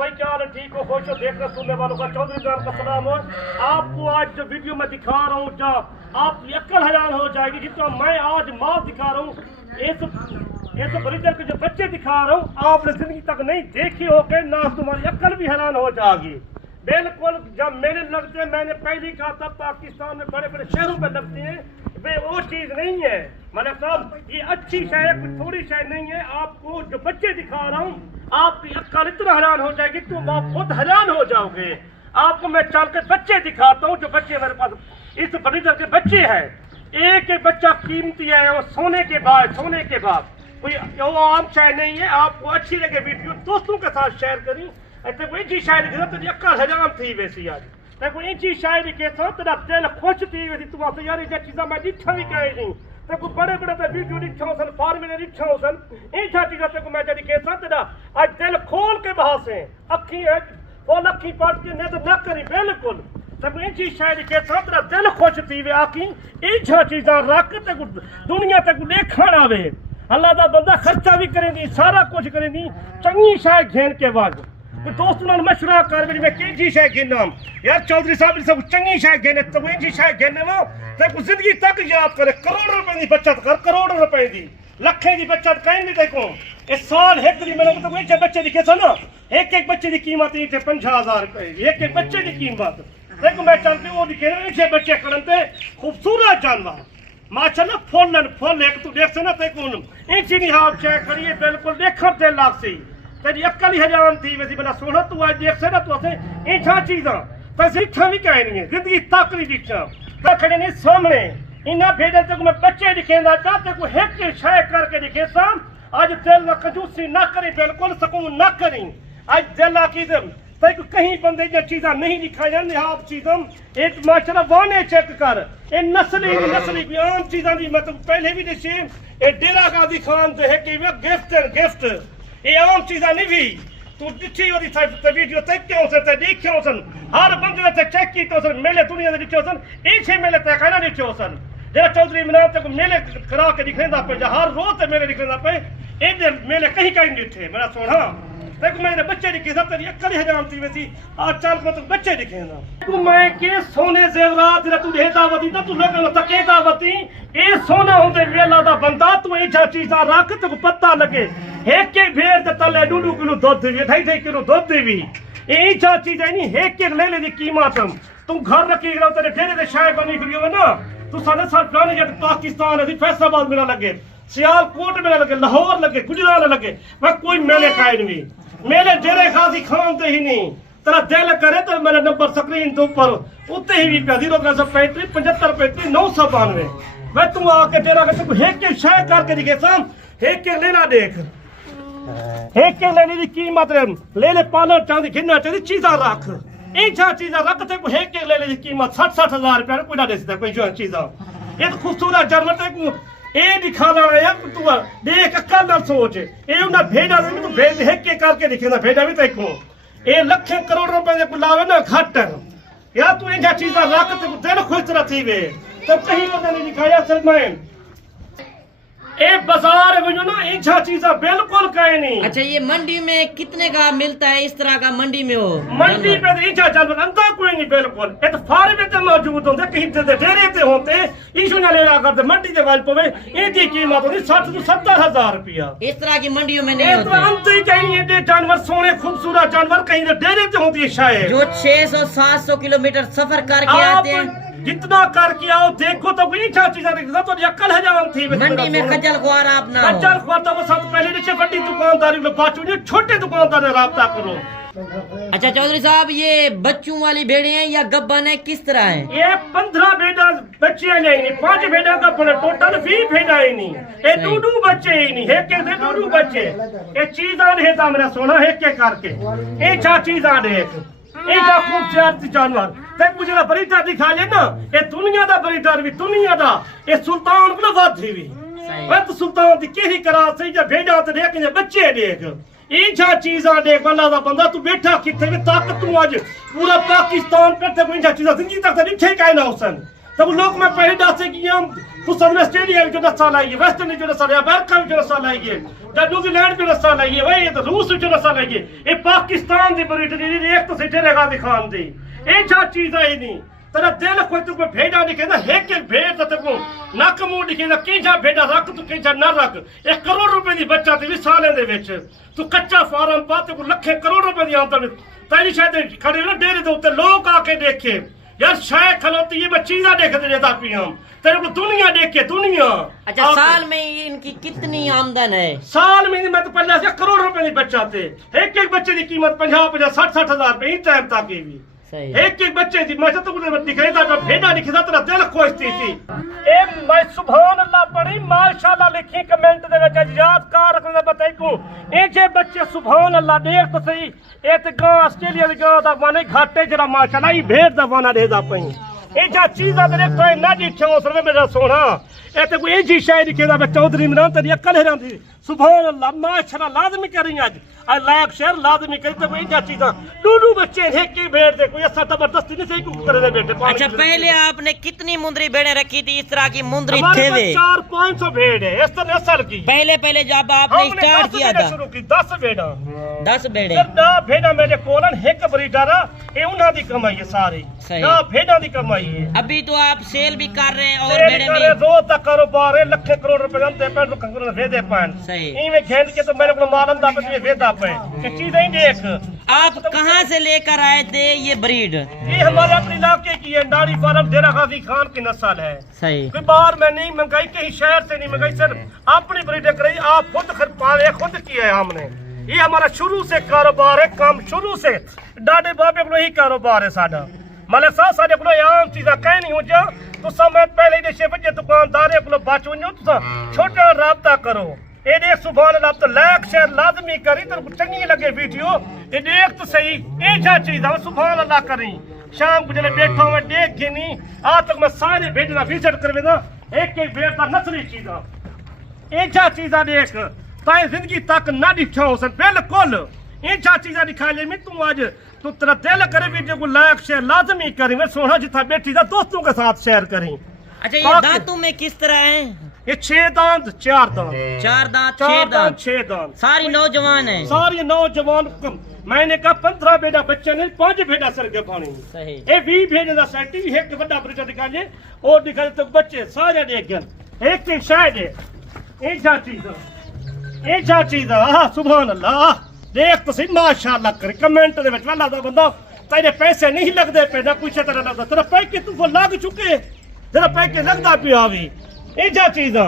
भाई क्या हाल है, ठीक हो, खुश हो, देख रहे सुनने वालों का चौधरी इमरान का सलाम हो। आपको आज जो वीडियो में दिखा रहा हूँ, आपकी अक्ल हैरान हो जाएगी। जितना मैं आज माल दिखा रहा हूँ, इस बरीजर के जो बच्चे दिखा रहा हूँ, आपने जिंदगी तक नहीं देखी हो के ना, तुम्हारी अक्ल भी हैरान हो जाएगी। बिल्कुल जब मेरे लगते, मैंने पहली कहा था पाकिस्तान में बड़े बड़े शहरों में लगती हैं, वे वो चीज नहीं है। मतलब साहब ये अच्छी शय है, कुछ थोड़ी शय नहीं है। आपको जो बच्चे दिखा रहा हूँ, आपकी अक्ल इतना हैरान हो जाएगी, तुम आप खुद हैरान हो जाओगे। आपको मैं चल के बच्चे दिखाता हूँ, जो बच्चे मेरे पास इस बरीजर के बच्चे हैं। एक एक बच्चा कीमती है, वो सोने के बाद कोई वो आम शय नहीं है। आपको अच्छी लगे वीडियो दोस्तों के साथ शेयर करी। कोई जी शायरी के तेरी अक्ल हजाम थी वैसी आज देखो इंची शायरी के साथ तेरा दिल खुश थी वैसी। तुम आते यार ये चीज़ा मैं दिखा भी कहीं नहीं तेको बड़े बड़े ते वीडियो दिखा सन, फार्मूले दिखा सन, इन चीज़ा तेको मैं जरी के साथ तेरा आज दिल खोल के बहा से अखी है फुल अखी पाट के ने तो ना करी बिल्कुल तेको इंची शायरी के साथ तेरा दिल खुश थी वे आखी इन चीज़ा रख तेको दुनिया तेको देखण आवे। अल्लाह दा बंदा खर्चा भी करेंदी, सारा कुछ करेंदी, चंगी शाय घेन के बाद दोस्तों ने मशवरा कर भी मैं केजी शाय गिना यार चौधरी साहब ने सब चंगी शाय गिने तो इंजी शाय गिने वो तेको जिंदगी तक याद करे। करोड़ रुपए की बचत कर, करोड़ रुपए की, लखे की बचत कहीं नहीं देखो। इस साल एक दी मैंने तो एक बच्चे दिखे था ना, एक एक बच्चे की कीमत ही थे 50,000 रुपए, एक एक बच्चे की कीमत देखो। मैं चलते वो दिखे ना बच्चे करते खूबसूरत जानवर माशाल्लाह फुल एक तू देख से ना तेको इंची नहीं हाथ चेक करिए बिल्कुल देखर दे लाग से तेरी अक्ल ही हजाम थी वैसी। बना सोना तू आज देख से ना तू असे इंछा चीज़ा तैसे इच्छा भी कहीं नहीं है, जिंदगी तक नहीं दिखा तो खड़े नहीं सामने इन्हें भेजे तेको मैं बच्चे दिखेंदा था तेको एक शय करके दिखे साम। आज दिल ना कंजूसी ना करी, बिल्कुल सुकून ना करी। आज दिल की तेको कहीं बंदे जो चीज़ा नहीं दिखाई जाती आप चीज़ा एक माशाल्लाह वाने चेक कर ये नस्ली भी आम चीज़ा दी मतलब पहले भी दिखे ये डेरा गाजी खान दे है कि गिफ्ट ये आम चीज़ा नहीं भी तू दिखी और वीडियो तक क्यों से देखियो सन हर बंदे से चेक की तो सन मेले दुनिया से दिखियो सन इसे मेले तक कहना दिखियो सन जरा चौधरी इमरान तक मेले करा के दिखेंदा पे हर रोज मेले दिखेंदा पे एक मेले कहीं कहीं दिखे। मेरा सोना देखो मेरे बच्चे दिखे सब तेरी अक्ल हजाम थी वैसी। आज चल को तो बच्चे दिखेंदा तू मैं के सोने जेवरात तेरा तू हेदावती तो तू लोग तकेदावती ए सोना होंदे वेला दा बंदा तू ए चीज़ा रख ते पता लगे एक एक भेड़ ते तले 2 किलो दूध भी 2.5 किलो दूध भी ए चीज़ है नहीं एक एक ले ले दी कीमत तू घर रखी गया तेरे डेरे दे शाय बनी करियो ना तू सारे साल पुराने जब पाकिस्तान है फैसलाबाद मेरा लगे, सियालकोट मेरा लगे, लाहौर लगे, गुजरात लगे, मैं कोई मेले कायद नहीं मेले डेरे खासी खान ते ही नहीं तेरा दिल करे तो मेरा नंबर स्क्रीन के ऊपर उत्ते ही भी 0335 75 35 992 मैं तू आके तेरा एक एक शय करके दिखे साम एक एक लेना देख एक एक लेने की कीमत ले ले पालर चांदी घिना चाहिए चीज़ा रख इंछा चीज़ा रख ते एक एक लेने की कीमत 60-60 हजार रुपया कोई ना दे सकता कोई जो चीज़ा एक खूबसूरत जानवर ते ए दिखा रहा है तू देख अक्ल ना सोच ए उन्हें भेजा दे तू भेज एक एक करके दिखेंदा भेजा भी देखो ए लखे करोड़ रुपए दे लावे ना घट यार तू इंछा चीज़ा रख ते दिल खुश रही वे तो कहीं उन्हें नहीं दिखाया सर मैं ए बाजार में जो ना इंछा चीज़ा बिल्कुल कहीं नहीं। अच्छा ये मंडी में कितने का मिलता है इस तरह का मंडी में हो? मंडी पे तो इंछा जानवर अंता कोई नहीं बिल्कुल ये तो फार्म में तो मौजूद होते कहीं ते डेरे ते होते इशू ना ले करते मंडी के वाल पवे इनकी कीमत होती 60 से 70 हजार रुपया। इस तरह की मंडियों में नहीं होते अंत ही कहीं ये जानवर सोने खूबसूरत जानवर कहीं डेरे ते होती है शायद जो 600-700 किलोमीटर सफर करके आते हैं जितना करके आओ देखो तो कोई चीज़ा दिखता तो अक्ल हजाम थी मंडी में खज्जल खुआर आप ना खज्जल खुआर तो वो सब पहले नीचे बड़ी दुकानदारी लोग बाचू छोटे दुकानदार से राब्ता करो। अच्छा चौधरी साहब ये बच्चों वाली भेड़े हैं या गब्बन है किस तरह है? ये 15 भेड़ा बच्चे नहीं 5 भेड़ा का टोटल 20 भेड़ा ही नहीं ये 2 बच्चे ही नहीं एक एक 2 बच्चे ये चीज़ा नहीं था मेरा सोना एक एक करके ये चीज़ा देख ये खूबसूरत जानवर मुझे बरीटर दिखा ले ना ये दुनिया दा बरीटर भी दुनिया दा ये सुल्तान को वादी भी मैं तो सुल्तान दी केही करा सही जा भेजा ते देख बच्चे देख इंछा चीज़ा देख अल्लाह दा बंदा तू बैठा किथे में ताकत तू आज पूरा पाकिस्तान पे ते इंछा चीज़ा जिंदगी तक नहीं थे कायना हुसन तब लोग मैं पहले दस कि हम तो सब ऑस्ट्रेलिया में जो नस्ल आई है, वेस्ट इंडीज जो नस्ल है, अमेरिका में जो नस्ल आई है, न्यूजीलैंड में नस्ल आई है, भाई ये तो रूस में जो नस्ल आई है, ये पाकिस्तान की ब्रीड दी एक तो सिटे रेगा दिखान दी, ये जा चीज है नहीं। तेरा दिल कोई तू भेड़ा नहीं कहना, एक एक भेड़ तो तेरे को नक मुंह दिखेगा, की जा भेड़ा रख तू की जा ना रख। 1 करोड़ रुपए की बच्चा ते 20 सालें दे विच तू कच्चा फार्म पा ते को लखे करोड़ रुपए की आमदन तेरी शायद खड़े ना डेरे दे उत्ते लोग आके देखे यार शायद खलोती ये मैं चीज़ा देखते रहता पी हम तेरे को दुनिया देखे दुनिया। अच्छा साल में ये इनकी कितनी आमदन है? साल में मैं तो पहले 1 करोड़ रुपए की बच्चा थे, एक एक बच्चे की कीमत 50 60 हजार रुपए इस टाइम तक की भी सही। एक एक बच्चे की मैं तो दिखाई था भेड़ा लिखी था तेरा दिल खुश थी ए मैं सुभान अल्लाह पढ़ी माशाल्लाह लिखी कमेंट दे विच याद कर रखना बताई को ए जे बच्चे सुभान अल्लाह देख तो सही ए ते गां ऑस्ट्रेलिया दी गां दा वाने घाटे जरा माशाल्लाह ई भेड़ दा वाना देदा पई ए जा चीज़ा ते देखो ना जी ठोस रे मेरा सोना ए ते कोई जी शायद केदा मैं चौधरी इमरान तेरी अक्ल है रंदी सुभान अल्लाह माशाल्लाह लाजमी करी आज लायक शेर लाजमी करी तो कोई जा चीज़ा डूडू बच्चे एक ही भेड़ दे कोई ऐसा जबरदस्ती नहीं सही को करे दे बेटे। अच्छा पहले आपने कितनी मुंदरी भेड़ें रखी थी? इस तरह की मुंदरी थे वे 400-500 भेड़ है इस तरह नस्ल की। पहले जब आपने स्टार्ट किया था शुरू की 10 भेड़ा 10 भेड़े ना भेड़ा मेरे कोलन एक ब्रीडर ए उन्हां दी कमाई है सारी सही। ना भेड़ा दी कमाई है। अभी तो आप सेल भी कर रहे हैं और सेल भेड़े करे, भी रोज तक कारोबार है लखे करोड़ रुपए जानते हैं पेड़ कंगन वेदे पान सही। इवें घेंड के तो मेरे को मालूम था कि वेदा पे ये चीज ही देख। आप कहाँ से लेकर आए थे ये ब्रीड? ये हमारे अपने इलाके की है डारी फार्म डेरा गाजी खान की नस्ल है सही। कोई बाहर में नहीं मंगाई कहीं शहर से नहीं मंगाई सर अपनी ब्रीड कराई आप खुद खर पाले खुद किया है हमने। ये हमारा शुरू से कारोबार है काम शुरू से डाडे बाबे को ही कारोबार है साडा मतलब साथ साडे को आम चीज़ा कह नहीं हो जा तो समय पहले ही देशे बच्चे दुकानदार को बच वनो तो छोटा राबता करो ये देख सुभान अल्लाह तो लाइक शेयर लाजमी करी तो चंगी लगे वीडियो ये देख तो सही ये जा चीज़ा सुभान अल्लाह करी शाम को जले बैठा हुआ देख के नहीं आज तक मैं सारे भेजना विजिट करवे ना एक एक भेड़ का नस्ली चीज़ा ये जा चीज़ा देख ताई जिंदगी तक ना दिखा हो सन बिल्कुल ये जा चीज़ा दिखा ले मैं तू आज तो तेरा दिल करे वीडियो को लाइक शेयर लाजमी करी मैं सोना जितना बैठी था दोस्तों के साथ शेयर करी। अच्छा ये दांतों में किस तरह है? ये 6 दांत 4 दांत 4 दांत 6 दांत 6 दांत सारी नौजवान है सारी नौजवान मैंने कहा 15 बेटा बच्चे ने 5 बेटा सर के पानी सही। ये 20 भेड़ का सेट भी एक बड़ा बच्चा दिखा जे और दिखा तो बच्चे सारे देख गए एक एक शायद है एक जा चीज हां सुभान अल्लाह देख तो सही माशाल्लाह कर कमेंट दे विच वाला दा बंदा तेरे पैसे नहीं लगदे पे ना कुछ तरह लगदा तेरा पैके तू लग चुके तेरा पैके लगदा पिया भी ए जा चीज़ा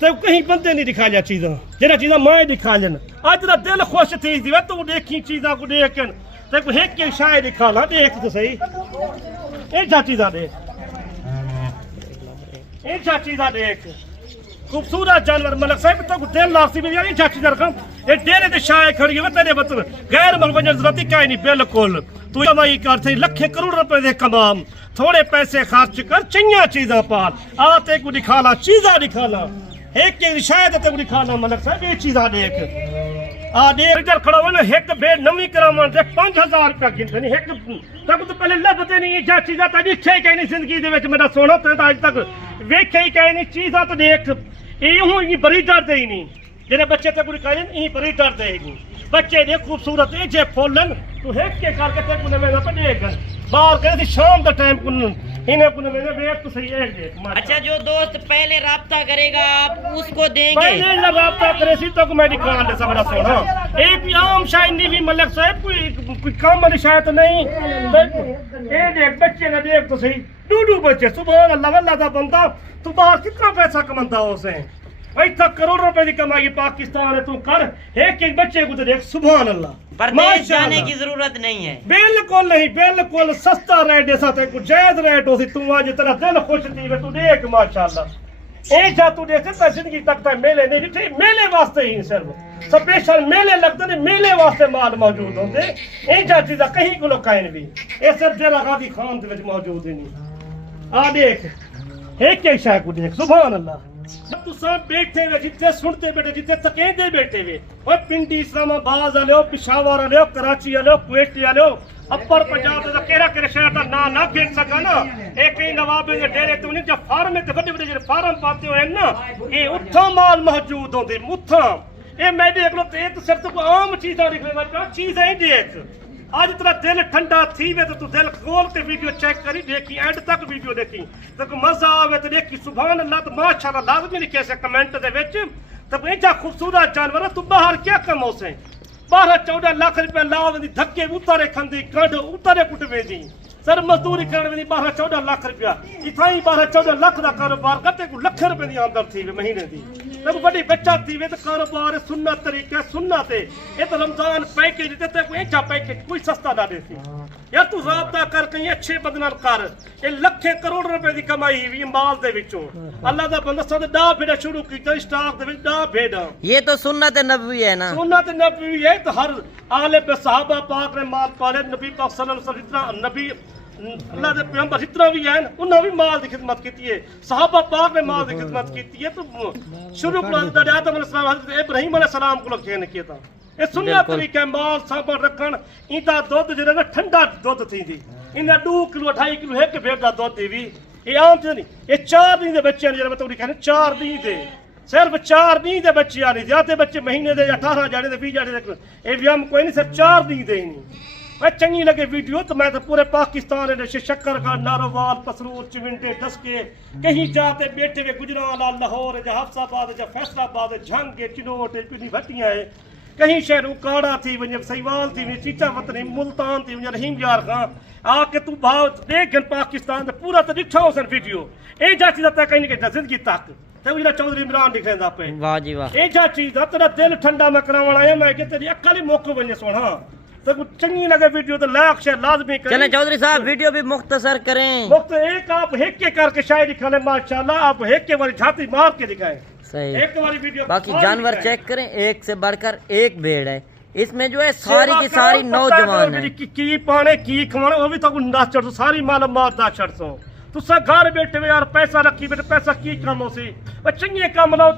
तो कहीं बंदे नहीं दिखा जा चीज़ा जेड़ा चीज़ा मैं दिखा जन आज तेरा दिल खुश थी दी तू देखी चीज़ा को देख के ते को एक के शायद दिखा ला देख तो सही ए जा चीज़ा देख ए जा चीज़ा देख खूबसूरत जानवर मलक साहब तो दिल लासी में यानी जा चीज़ा रखम ये डेरे ते शायद खड़ी है तेरे बत गैर मनोरंजन जरूरत ही काई नहीं बिल्कुल तू कमाई कर थे लखे करोड़ रुपए दे कमाम थोड़े पैसे खर्च कर चंगा चीज़ा पाल आ ते को दिखा ला चीज़ा दिखा ला एक एक शायद ते को दिखा ला मलक साहब ये चीज़ा देख आ देख इधर खड़ा हो ना एक बेड नवी करावन ते 5000 रुपया गिनते नहीं एक तक तो पहले लभते नहीं जा चीज़ा ता दिखे कहीं नहीं जिंदगी दे विच मेरा सोना ते आज तक वेखे ही कहीं नहीं चीज़ा तो देख ये हूं ये बड़ी डर दे नहीं जेरे बच्चे ते पूरी करें ये बड़ी डर देगी बच्चे दे खूबसूरत है जे फूलन तू हेक के करके ते कुने में पे देख बाहर गए शाम का टाइम कुन इन्हें कुने में वेट तो सही है देख। अच्छा जो दोस्त पहले राब्ता करेगा आप उसको देंगे पहले जब राब्ता करे सी तो मैं दिखा दे सबरा सोना एक भी आम शायद नहीं भी मलक साहब कोई काम वाली शायद नहीं ये देख बच्चे ने देख तो सही डूडू बच्चे सुभान अल्लाह अल्लाह दा बंदा तू बाहर कितना पैसा कमाता हो उसे इतना करोड़ रुपए की कमाई पाकिस्तान है तू कर एक एक बच्चे को तो देख सुभान अल्लाह परदेश जाने की जरूरत नहीं है बिल्कुल नहीं बिल्कुल सस्ता रेट जैसा ते कुछ जायज रेट हो सी तू आज तेरा दिल खुश थी वे तू देख माशाल्लाह ए जा तू देख जिंदगी तक ता मेले नहीं थे मेले वास्ते ही सिर्फ स्पेशल मेले लगते ने मेले वास्ते माल मौजूद होते ए जा चीज़ कहीं को कायन भी ए सिर्फ डेरा गाजी खान दे विच मौजूद नहीं आ देख एक एक शाय को देख सुभान अल्लाह तुसां बैठे हुए जिथे सुनते बैठे जिथे तकेंदे बैठे हुए ओए पिंडी इस्लामाबाद वाले हो पिशावर वाले हो कराची वाले हो कुवैत वाले हो अपर पंजाब दा केड़ा शहर दा ना गिन सका ना ए कई नवाबे दे डेरे तो नहीं जो फार्म ते बड़े बड़े जे फार्म पाते हुए ना ये उठा माल मौजूद होंदे मुथा ए मैं देख लो ते सिर्फ तो आम चीज़ां दिखने चीज़ है देख आज तेरा दिल ठंडा थी वे तो तू दिल खोल के वीडियो चेक करी देखी एंड तक वीडियो देखी तो मजा आवे तो देखी सुभान अल्लाह तो माशाअल्लाह लाजमी लिखे से कमेंट दे विच तो एजा खूबसूरत जानवर तू बाहर क्या कमो से 12-14 लाख रुपया लाव दी धक्के उतारे खंदी कंड उतारे कुट वेंदी सर मजदूरी करने वेंदी 12-14 लाख रुपया इथाई 12-14 लाख दा कारोबार करते को लाख रुपए दी आमदन थी वे महीने दी तब बड़ी बच्चा थी वे तो कारोबार सुन्नत तरीके सुन्नत है ये तो रमजान पैकेज देते कोई अच्छा पैकेज कोई सस्ता ना देती यार तू राबता कर कहीं अच्छे बदनाल कर ये लाखे करोड़ रुपए की कमाई हुई माल दे विचों अल्लाह दा बंदा साडे डा भेड़ा शुरू कीता स्टाक दे विच डा भेड़ा ये तो सुन्नत नबवी है ना सुन्नत नबवी है तो हर आले पे सहाबा पाक ने माल पाले नबी पाक सल्लल्लाहु अलैहि वसल्लम नबी अल्लाह दे पैगंबर जितना भी है उन्होंने भी माल की खिदमत की है सहाबा पाक ने माल की खिदमत की है तो शुरू कर आदम अलैहिस्सलाम हज़रत इब्राहीम अलैहिस्सलाम को लखे ने किया था ये सुन्नत तरीके माल साबन रखन इंदा दूध जरा ना ठंडा दूध थींदी इंदा 2 किलो 2.5 किलो एक भेड़ दा दूध दी ये आम चीज नहीं ये 4 दिन दे बच्चे जरा मैं कहने 4 दिन दे सिर्फ 4 दिन दे बच्चे आ नहीं जाते बच्चे महीने दे 18 जाने दे 20 जाने दे ये भी हम कोई नहीं सिर्फ 4 दिन दे नहीं मैं चंगी लगे वीडियो तो मैं तो पूरे पाकिस्तान ने शक्कर का नारोवाल पसरूर चिमंटे डसके कहीं जाते बैठे हुए गुजरावाला लाहौर या हफ्साबाद या फैसलाबाद झंग चिनोट पिनी भट्टियां है कहीं शहर उकाड़ा थी वञे सहीवाल थी वञे चीचा वतनी मुल्तान थी वञे रहीम यार खान आके तू भाव देख पाकिस्तान ते पूरा तो ॾिठो सन वीडियो ए जा चीज़ तक कहीं के जिंदगी तक ते उजरा चौधरी इमरान दिखेंदा पे वाह जी वाह ए जा चीज़ तेरा दिल ठंडा मैं करावण आया मैं कि तेरी अक्ल ही मुक वञे सोना तो कुछ चंगी लगे वीडियो तो लाख शेयर लाजमी करें चलें चौधरी साहब वीडियो भी मुख्तसर करें वक्त एक आप हेके करके शायरी दिखा ले माशाल्लाह आप हेके वाली झांती मार के दिखाएं सही एक वाली वीडियो बाकी जानवर चेक करें एक से बढ़कर एक भेड़ है इसमें जो है सारी की सारी नौजवान है की पाने की खवाने वो भी तो दस चढ़ सारी मालूमात दस चढ़ सो तुसा घर बैठे हुए यार पैसा रखी बैठे पैसा की कम हो सी चंगे कम लाओ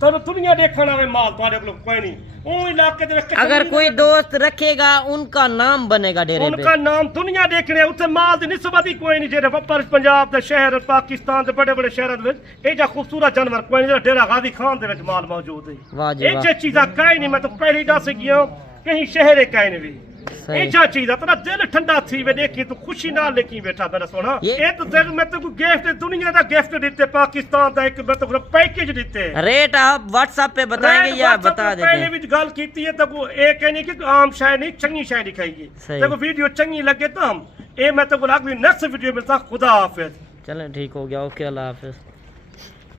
तो दुनिया देखना वे माल तुम्हारे कोई नहीं वो इलाके दे अगर कोई दोस्त रखेगा उनका नाम बनेगा डेरे पे उनका नाम दुनिया देखने उसे माल दी निस्बत ही कोई नहीं जेरे पर पंजाब दे शहर पाकिस्तान दे बड़े बड़े शहर दे ए जा खूबसूरत जानवर कोई नहीं डेरा गाजी खान दे विच माल मौजूद है वाह जी वाह ए चीज़ां कहीं नहीं मैं तो पहले दस गया कहीं शहर कहीं नहीं सही ऐसा चीज़ तेरा दिल ठंडा थी वे देखी तू खुशी ना लेके बैठा मेरा सोना ये तो दिल में तो गिफ्ट दुनिया का गिफ्ट देते पाकिस्तान का एक मतलब पैकेज देते रेट आप व्हाट्सएप पे बताएंगे या बता देंगे पहले भी गल की है तो ये कहने की आम शाय नहीं चंगी शाय दिखाएगी तो वीडियो चंगी लगे तो हम ये मैं तो अगली नेक्स्ट वीडियो में खुदा हाफिज चलें ठीक हो गया ओके अल्लाह हाफिज